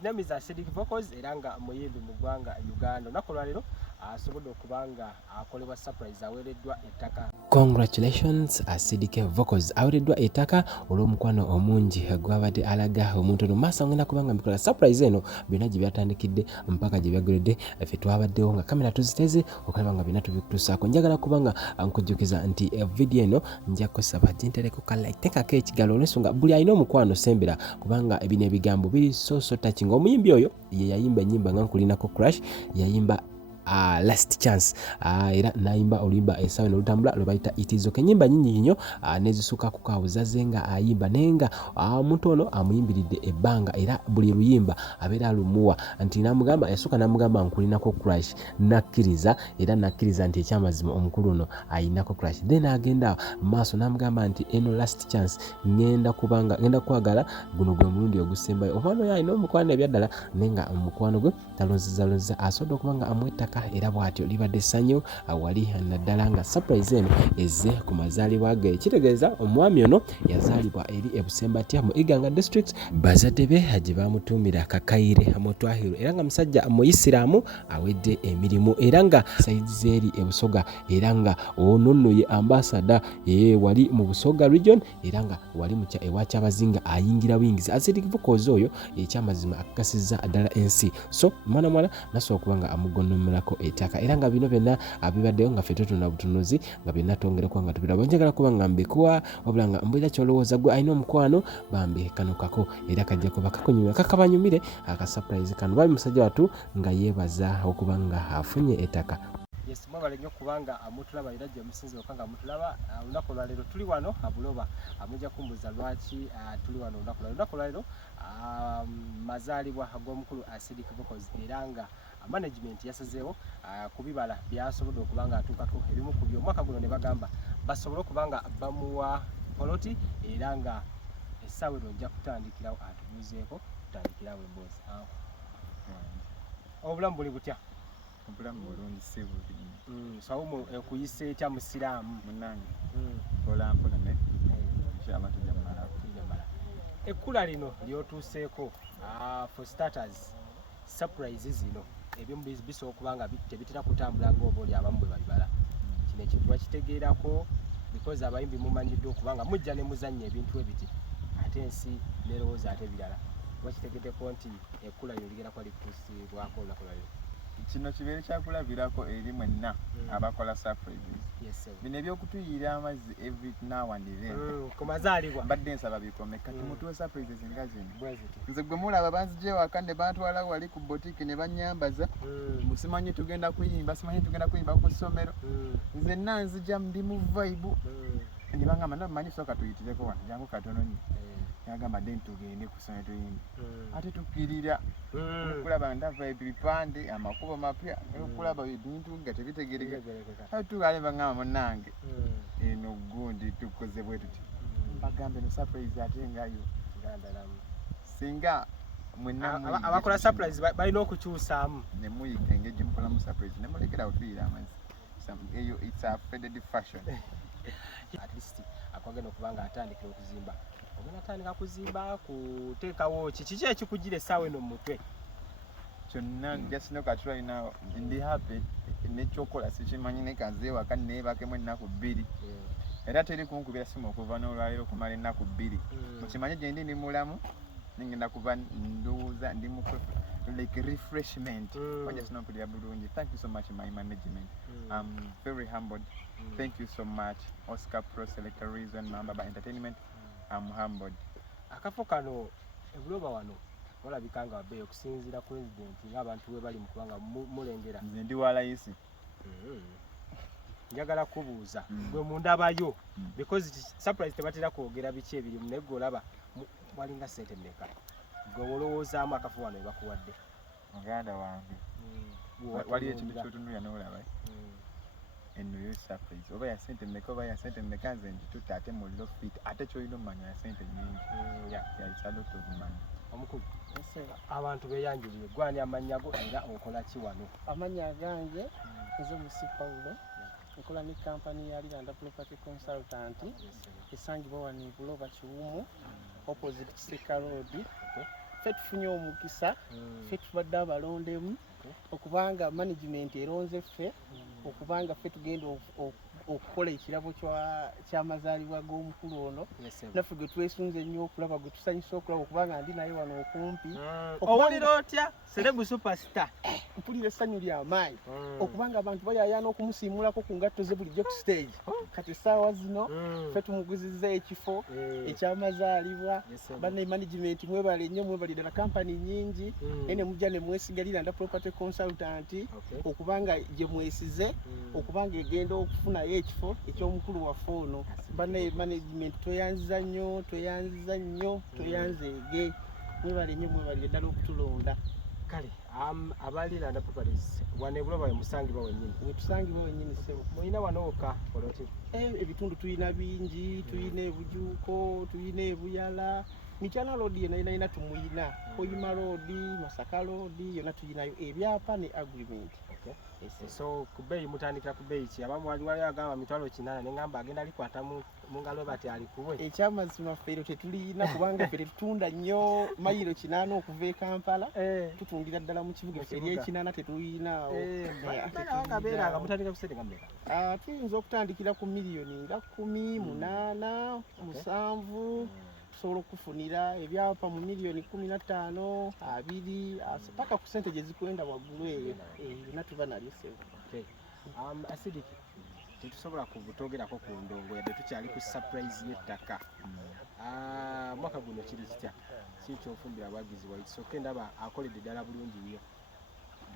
His name is Acidic Vokoz era nga muyimbi mu ggwanga Uganda. Olunaku lwaleero asobodde okubanga akolebwa surprise aweereddwa ettaka. Congratulations Acidic Vokoz aweereddwa ettaka olw'omukwano omungi gw'abadde alaga omuntu ono maaso ngenda kubanga mbikola surprise eno byonna gye byatandikidde mpaka gye byaggweredde ffe twabaddewo nga kamera tuziteze okulaba nga byonna tubikutuusaako. Njagala kubanga nkujjukiza nti video eno nja kusaba gintereko ka like tekako ekigalo olw'ensonga buli alina omukwano sembera kubanga bino ebigambo biri so touching. Omuyimbi oyo ye yayimba ennyimba nga nkulinako crash yayimba last chance era nayimba oluyimba esawe n'olutambula lwe bayita itizo kenyimba nyingi nnyo nezisuka ku kawuza zenga ayimba nenga omuntu ono amuyimbiridde ebbanga era buli luyimba abeera alumuwa nti namugamba yasooka namugamba nkulinako crash nakkiriza era nakkiriza nti ekyamazima omukulu ono ayinako crash then agenda maaso namugamba nti eno last chance ngenda kwagala guno gwe mulundi ogusembayo omwana oyo alina omukwano ebyaddala nenga omukwano gwe talonzeza asobodde okubanga amwettaka era bw'atyo libadde essanyu wali naddala nga surprise eno ezze ku mazaalibwa ge. Kitegeeza omwami ono yazaalibwa eri e Busembatya mu Iganga district bazadde be gye bamutuumira Kakayire Mutwahiru era nga musajja Muyisiraamu awedde emirimu era nga saizi eri e Busoga era nga ono nno ye ambassador wali mu Busoga region era nga wali ewa Kyabazinga ayingira buyingizi. Acidic Vokoz oyo ekyamazima akakasizza ddala ensi so mwana nasobola okuba nga amugonnomerako ettaka era nga bino byonna abibaddeyo nga ffe tutuna butunuzi nga byonna twongereko nga tubiraba. Njagala kuba nga mbikuwa wabula nga mbwira kyolowooza gwe alina omukwano bambi kano kako era kajja kuba kakunyumira kakabanyumire akasurprise kano babi musajja wattu nga yeebaza okuba nga afunye ettaka. Yes, mwabale nnyo kubanga amutulaba era gye musinzira okanga amutulaba olunaku lwaleero tuli wano abuloba amujja kumbuza lwaki tuli wano olunaku lwaleero mazaalibwa ag'omukulu Acidic Vokoz era nga management yasazeewo kubibala byasobodde okubanga atuukako ebimu ku by'omwaka guno ne bagamba basobole okubanga bamuwa poloti era nga essaawa eno ojja kutandikirawo atubuuzeeko tutandikirawo emboozi. Obulamu buli butya? Obulamu bulungi si bubi. Sawumu ekuyise etya musiraamu munange mpola ne inshallah tujja kumala. Ekkula lino lyotuuseeko for starters surprise zino ebimu bisobola okubanga tebitera kutambula ng'oba oli abamu bwe babibala. Kino ekintu bakitegeerako because abayimbi mumanyiddwa okubanga mujja ne muzannya ebintu ebiti ate ensi nerowooza ate birala. Bakitegeddeko nti ekkula lino ligenda kuba likutuusibwako olunaku lwaleero. Kino kibeere kyakulabirako eri mwenna abakola surprises. Bino ebyokutuyira amazzi every now and then ku mazaalibwa mbadde nsaba bikome kati mutuwe surprises nga zino. Nze gwe mulaba banzigye waka ne bantwala wali ku boutique ne banyambaza musimanyi tugenda kuyimba ku ssomero nze nanzija ndi mu vibe ne bangamba namanyi sooka tuyitireko wano jangu katono nnyo yagamba deni tugende kusoma tuyimba ate tukkirira okulaba ndava ebipande amakubo mapya okulaba ebintu nga tebitegerekeka ate tugale bangamba munnange eno gundi tukoze bwe tuti bagambe no surprise ate ngayo singa mwenna abakola surprise balina okukyusaamu ne muyiga engeri mukolamu surprise ne mulekerawo tuyira amazzi eyo it's a faded fashion at least akwagenda okubanga atandikira okuzimba ogenda atandika kuzimba kuteekawo kiki ekikugira essaawa eno mu mutwe kyonna just know kati right now ndi happy nekyokola sikimanyi nekanze waka neebakemu ennaku bbiri era teri kunkubira simu okuva n'olwaleero okumala ennaku bbiri mukimanyi gye ndi mulamu ningenda kuba ndowooza ndi mu like refreshment just know mpulira bulungi. Thank you so much my management. I'm very humbled. Thank you so much Oscar Pro Selector Reason Mamba Entertainment. I'm humbled. Akafo kano ebuloba wano walabika nga wabeeyo okusinziira president ng'abantu we bali mu kubanga mulengera. Nze ndi walayisi. Njagala kubuuza gwe mundabayo because surprise tebatera kwogera biki ebirimu naye gwe olaba walinga ssente mmeka gwe olowoozaamu akafo wano ebakuwadde muganda wange wali ekintu kyotunulira n'olaba eno yo surprise oba ya ssente mmeka oba ya ssente mmeka nze njitutte ate mu lofit ate kyolina omumanya ya ssente nnyingi yaisalot of money. Omukulu abantu beeyanjulire gwani amannya go era okola ki wano? Amannya gange nze Musi Paulo nkola ne kampani ya Liranda Property Consultant esangibwa wano e Buloba Kiwumu opposite Kiseka Road ffe tufunye omukisa ffe tubadde abalondemu okubanga management eronze ffe okubanga ffe tugenda okukola ekirabo ky'amazaalibwa g'omukulu ono naffe gwe twesunze nnyo okulaba gwe tusanyusa okulaba okubanga ndi naye wano okumpi. Owulira otya Celebu Superstar? Mpulira essanyu ly'amaanyi okubanga abantu bayayaana okumusiimulako ku ngatto ze bulijjo ku stage. Kati essaawa zino ffe tumuguzizza ekifo eky'amazaalibwa. Banne management mwebale nnyo, mwebali ddala kampani nnyingi naye ne mujja ne mwesigalira nda property consultant okubanga gye mwesize okubanga egenda okufunayo ekifo eky'omukulu waffe ono. Banne management tweyanziza nnyo, tweyanzeege. Mwebale nnyo, mwebali ddala okutulonda. Kale abali Landa Properties wanebula bawe musangibwa wennyini? Wetusangibwa wennyini ssebo. Mulina wanowoka koloti? Ebitundu tulina bingi, tulina ebujuuko, tulina ebuyala. Mityana road yena tumuyina, Koyima road, Masaka road yonna tuyinayo ebyapa ne agreement. So kubeeyi mutandikira ku bbeeyi ki? Abamu wali agamba mitwalo 8 ne ngamba agenda alikwata mu ngalo bati alikuwe. Ekyamazima ffe tetulina kubanga ffe tetutunda nnyo mayiro 8 okuva e Kampala. Tutundira ddala mu kibuga eri 8 tetulina. Beeranga mutandika kusente ngambeka? Tuyinza okutandikira ku miliyoni nga 10, 8, 7 tusobola okufunira ebyapa mu miliyoni 15, 20 paka ku sente gye zikwenda waggulu eyo. Yonna tuba nalyo ssebo. Acidic tetusobola kubutogerako ku ndongo yadde tukyali ku surprise y'ettaka. Mwaka guno kiri kitya? Si kyofumbira abagizi wa Isoke ndaba akoledde ddala bulungi nnyo.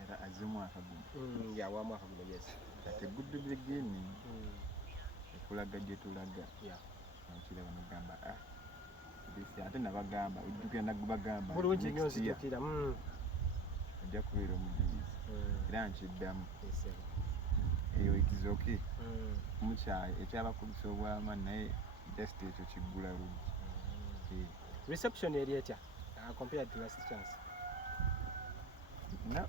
Era azze mwaka guno. Yawa mwaka guno yes. Ate good beginning. Ekulaga gye tulaga. Nakiraba nogamba ate nabagamba ojjukira nagubagamba bulungi nnyo nzijukira. Ojja kubeera omujulizi era nkiddamu eyo ikizoke mukyayi ekyabakubisa obwama naye just ekyo kiggula luggi. Reception eri etya compared to last chance?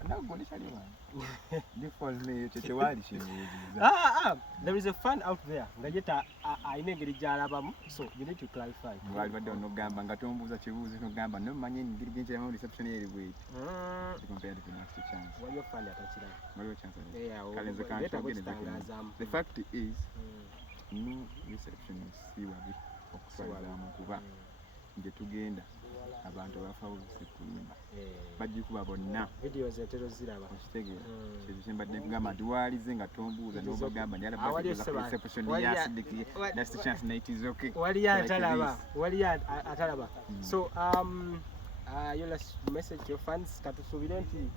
Nagwo likyali wange default neyo ekyo tewali kimubuuziza. There is a fan out there nga yeta ayina engeri gy'alabamu, so you need to clarify. Wali badde onogamba nga tombuuza kibuuzo nogamba nomanyi engeri genkyalamu reception eri bweti compared to last chance. Waliyo fan atakiraba? Waliyo chance. Kale nze kantogerezaamu. The fact is no receptionist si wabi okutwalizaamu kuba gye tugenda abantu abafawuzi kuyimba bagikuba bonna videos entero ziraba okitegeera ekyo kyembadde nkugamba nti waalize nga tombuuza n'obagamba nti reception ya Acidic last chance night is okay. Waliyo atalaba. So your last message to your fans katusuubire nti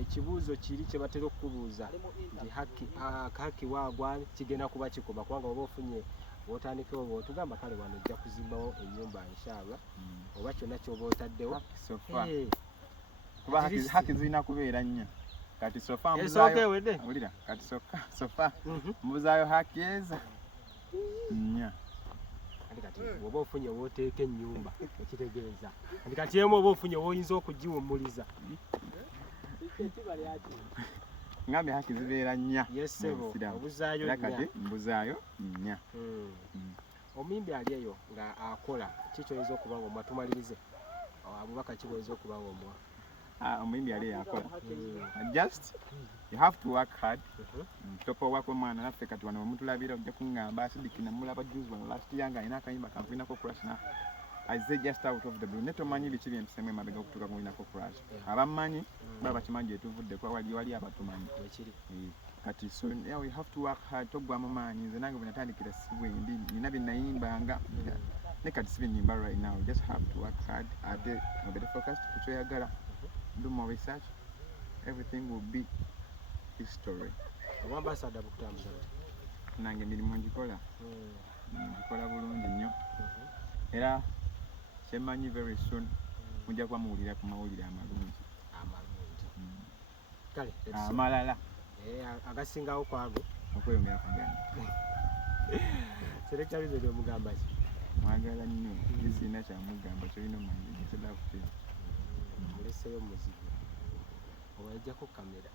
ekibuuzo kiri kye batera okubuuza nti haki waagwa kigenda kuba kikuba kubanga oba ofunye wotandikewo bwotugamba kale wano ojja kuzimbawo ennyumba inshallah oba kyonna kyoba otaddewo sofa kuba haki zirina kubeera nnya kati sofa mbuzaayo kati sofa mbuzaayo haki eza nnya kati oba ofunye wooteeka ennyumba ekitegeeza kati emu oba ofunye woyinza okugiwummuliza ngambe haki zibeera nnya. Yes sebo obuzaayo nnya kati mbuzaayo nnya. Omuyimbi ali eyo nga akola kikyoyinza okuba nga omwatumalirize abubaka kiboyinza okuba nga omwa omuyimbi ali eyo akola just you have to work hard topa owako omwana naffe kati wano omutulabira ojja kuŋŋamba Acidic namulaba juzi wano last year nga alina akayimba kanfuinako crash na I say just out of the blue netomanyi biki empisemu emabega okutuuka kulinako crash abammanyi baba bakimanyi gyetuvudde kwa wali abatumanyi kati so yeah, we have to work hard toggwamu maanyi nze nange bwe natandikira si bwendi nina bye nayimbanga ne kati si bye nnimba right now just have to work hard ate obere focused ku kyoyagala do more research everything will be history. Ambassador bukutambuza nange emirimu ngikola bulungi nnyo era kyemanyi very soon mujja kuba muwulira ku mawulire amalungi kale amalala agasingawo kwago okweyongera kugenda selekta bizo byomugamba ki mwagala nnyo kisina kyamugamba kyolina omanyi gyetera kutera muleseyo muzigo owajjako kamera